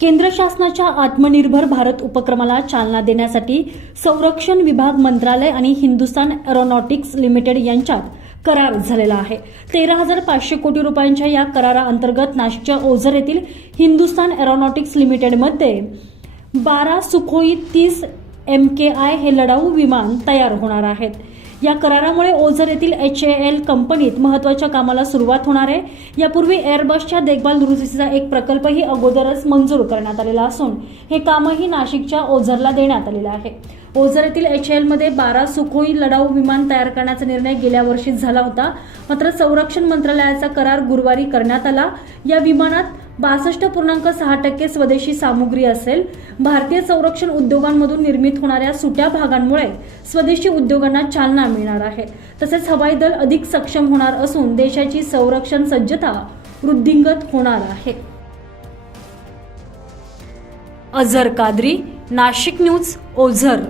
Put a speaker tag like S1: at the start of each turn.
S1: केंद्र शासनाच्या आत्मनिर्भर भारत उपक्रमाला चालना देण्यासाठी संरक्षण विभाग मंत्रालय आणि हिंदुस्तान एरोनॉटिक्स लिमिटेड यांच्यात करार झालेला आहे. तेरा हजार पाचशे कोटी रुपयांच्या या कराराअंतर्गत नाशिकच्या ओझर येथील हिंदुस्तान एरोनॉटिक्स लिमिटेडमध्ये बारा सुखोई तीस एम के आय हे लढाऊ विमान तयार होणार आहेत. या करारामुळे ओझर येथील एच ए एल कंपनीत महत्त्वाच्या कामाला सुरुवात होणार आहे. यापूर्वी एअरबसच्या देखभाल दुरुस्तीचा एक प्रकल्पही अगोदरच मंजूर करण्यात आलेला असून हे कामही नाशिकच्या ओझरला देण्यात आलेलं आहे. ओझर येथील एच मध्ये बारा सुखोई लढाऊ विमान तयार करण्याचा निर्णय गेल्या वर्षीच झाला होता. मात्र संरक्षण मंत्रालयाचा करार गुरुवारी करण्यात आला. या विमानात बासष्ट पूर्णांक सहा टक्के स्वदेशी सामुग्री असेल. भारतीय संरक्षण उद्योगांमधून निर्मित होणाऱ्या सुट्या भागांमुळे स्वदेशी उद्योगांना चालना मिळणार आहे. तसेच हवाई दल अधिक सक्षम होणार असून देशाची संरक्षण सज्जता वृद्धिंगत होणार आहे. अझर कादरी नाशिक न्यूज ओझर.